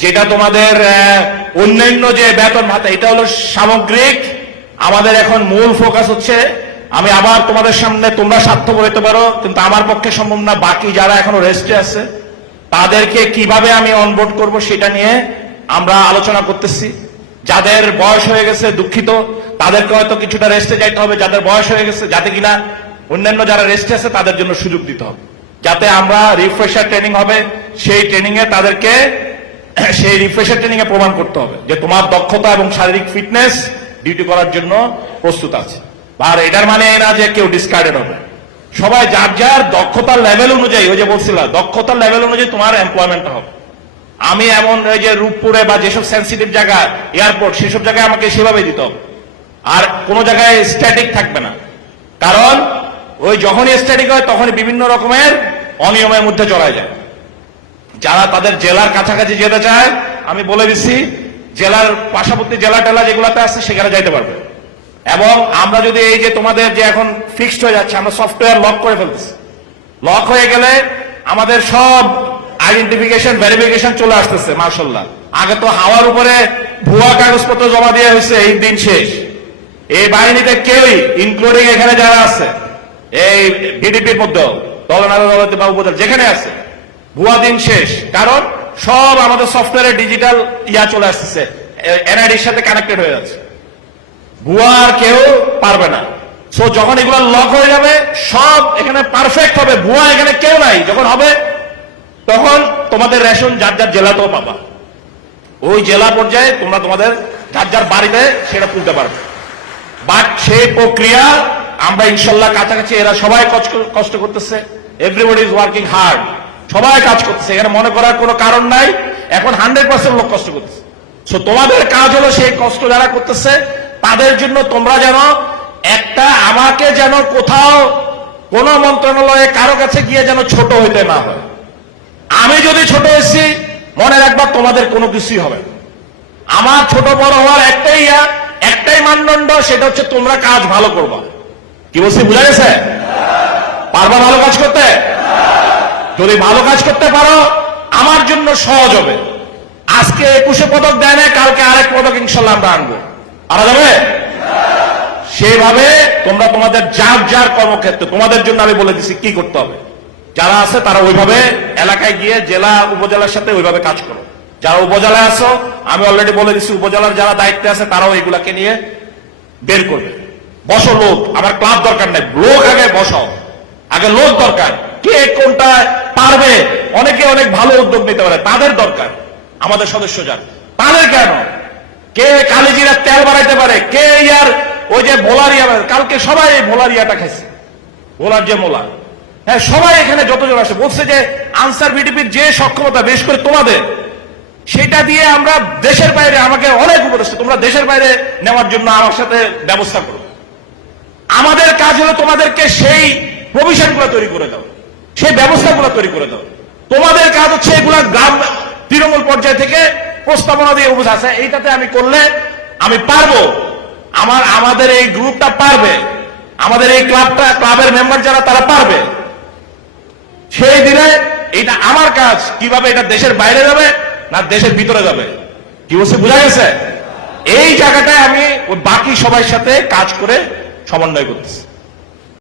যেটা তোমাদের অন্যান্য যে বেতন ভাতা, এটা হলো সামগ্রিক। আমাদের এখন মূল ফোকাস হচ্ছে, আমি আবার তোমাদের সামনে তোমরা স্বার্থপর হতে পারো, কিন্তু আমার পক্ষে সম্ভব না, বাকি যারা এখনও রেস্টে আছে, তাদেরকে কীভাবে আমি অনবোর্ড করব সেটা নিয়ে আমরা আলোচনা করতেছি। যাদের বয়স হয়ে গেছে দুঃখিত, তাদেরকে হয়তো কিছুটা রেস্টে যাইতে হবে, যাদের বয়স হয়ে গেছে, যাতে কিনা অন্যান্য যারা রেস্টে আছে, তাদের জন্য সুযোগ দিতে হবে। যাতে আমরা রিফ্রেশার ট্রেনিং হবে, সেই ট্রেনিং এ তাদেরকে সেই রিফ্রেশার ট্রেনিং এ প্রমাণ করতে হবে যে তোমার দক্ষতা এবং শারীরিক ফিটনেস ডিউটি করার জন্য প্রস্তুত আছে। আর এটার মানে না যে কেউ ডিসকার্ডেড হবে। সবাই যার যার দক্ষতার লেভেল অনুযায়ী, ওই যে বলছিলাম, দক্ষতার লেভেল অনুযায়ী তোমার এমপ্লয়মেন্ট হবে। আমি এমন ওই যে রূপপুরে বা যেসব সেন্সিটিভ জায়গা এয়ারপোর্ট সেসব জায়গায় আমাকে সেভাবে দিতে হবে। আর কোনো জায়গায় স্ট্যাটিক থাকবে না। কারণ ওই যখনই স্ট্যাটিক হয়, তখনই বিভিন্ন রকমের অনিয়মের মধ্যে চলা যায়। যারা তাদের জেলার কাছাকাছি যেতে চায়, আমি বলে দিচ্ছি, জেলার পার্শ্ববর্তী জেলা টেলা যেগুলোতে আছে, সেখানে যাইতে পারবে। এবং আমরা যদি এই যে তোমাদের যে এখন ফিক্সড হয়ে যাচ্ছে, আমরা সফটওয়্যার লক করে ফেলতেছি। লক হয়ে গেলে আমাদের সব আইডেন্টিফিকেশন ভেরিফিকেশন চলে আসতেছে মার্শাল্লাহ আগে তো হাওয়ার উপরে ভুয়া কাগজপত্র জমা দিয়ে হয়েছে, এই দিন শেষ। এই বাহিনীতে কেউই ইনক্লুডিং এখানে যারা আছে, এই বিডিপির মধ্যে দলতে বা উপদল যেখানে আছে ভুয়া দিন শেষ। কারণ সব আমাদের সফটওয়্যারে ডিজিটাল ইয়া চলে আসতেছে। এনআইডির সাথে কানেক্টেড হয়ে যাচ্ছে। ভুয়া আর কেউ পারবে না। সো যখন এগুলো লক হয়ে যাবে, সব এখানে পারফেক্ট হবে। ভুয়া এখানে কেউ নাই। যখন হবে, তখন তোমাদের রেশন যার যার জেলাতেও পাবা। ওই জেলা পর্যায়ে তোমরা তোমাদের যার যার বাড়িতে সেটা তুলতে পারবে। বাট সেই প্রক্রিয়া আমরা ইনশাল্লাহ কাছাকাছি এরা সবাই কষ্ট করতেছে। এভরিবডি ইজ ওয়ার্কিং হার্ড সবাই কাজ করতেছে। এখানে মনে করার কোনো কারণ নাই। এখন হান্ড্রেড পার্সেন্ট লোক কষ্ট করতেছে। সো তোমাদের কাজ হলো সেই কষ্ট যারা করতেছে, তাদের জন্য তোমরা যেন একটা আমাকে যেন কোথাও কোন মন্ত্রণালয়ে কারও কাছে গিয়ে যেন ছোট হইতে না হয়। আমি যদি ছোট হয়েছি, মনে রাখবা তোমাদের কোনো কিছুই হবে আমার ছোট বড় হওয়ার একটাই একটাই মানদণ্ড, সেটা হচ্ছে তোমরা কাজ ভালো করবা। কি বলছি, বুঝা গেছে? পারবা ভালো কাজ করতে? যদি ভালো কাজ করতে পারো, আমার জন্য সহজ হবে। আজকে একুশে পদক দেয় না, কালকে আরেক পদক ইনশাল্লাহ আমরা আনব। আনা যাবে? সেভাবে তোমরা তোমাদের যার যার কর্মক্ষেত্রে, তোমাদের জন্য আমি বলে দিছি কি করতে হবে। যারা আছে তারা ওইভাবে এলাকায় গিয়ে জেলা উপজেলার সাথে ওইভাবে কাজ করো। যারা উপজেলায় আছো, আমি অলরেডি বলে দিচ্ছি উপজেলার যারা দায়িত্বে আছে তারাও এগুলাকে নিয়ে বের করবে। বসো লোক, আমার ক্লাব দরকার নেই। লোক আগে বসাও। আগে লোক দরকার। কে কোনটা পারবে। অনেকে অনেক ভালো উদ্যোগ নিতে পারে, তাদের দরকার, আমাদের সদস্য যান। তাদের কেন? কে কালিজিরা তেল বাড়াইতে পারে? কে ইয়ার ওই যে ভোলারিয়া, কালকে সবাই এই ভোলার ইয়াটা খাইছে, ভোলার যে মোলা। হ্যাঁ সবাই এখানে যতজন আসে বলছে যে আনসার বিডিপির যে সক্ষমতা বেশ করে তোমাদের, সেটা দিয়ে আমরা দেশের বাইরে আমাকে অনেক উপদেশ তোমরা দেশের বাইরে নেওয়ার জন্য আমার সাথে ব্যবস্থা করো। আমাদের কাজ হলো তোমাদেরকে সেই প্রভিশনগুলো তৈরি করে দাও। সেই ব্যবস্থাগুলো তৈরি করে দাও। তোমাদের কাজ হচ্ছে এগুলা গ্রাম তৃণমূল পর্যায় থেকে প্রস্তাবনা দিয়ে উপস্থিত আছে। এইটাতে আমি করলে আমি পারব। আমার, আমাদের এই গ্রুপটা পারবে। আমাদের এই ক্লাবটা, ক্লাবের মেম্বার যারা, তারা পারবে। সেই দিনে এটা আমার কাজ, কীভাবে এটা দেশের বাইরে যাবে না দেশের ভিতরে যাবে। কি বলছে, বোঝা গেছে? এই জায়গাটায় আমি বাকি সবার সাথে কাজ করে সমন্বয় করতেছি।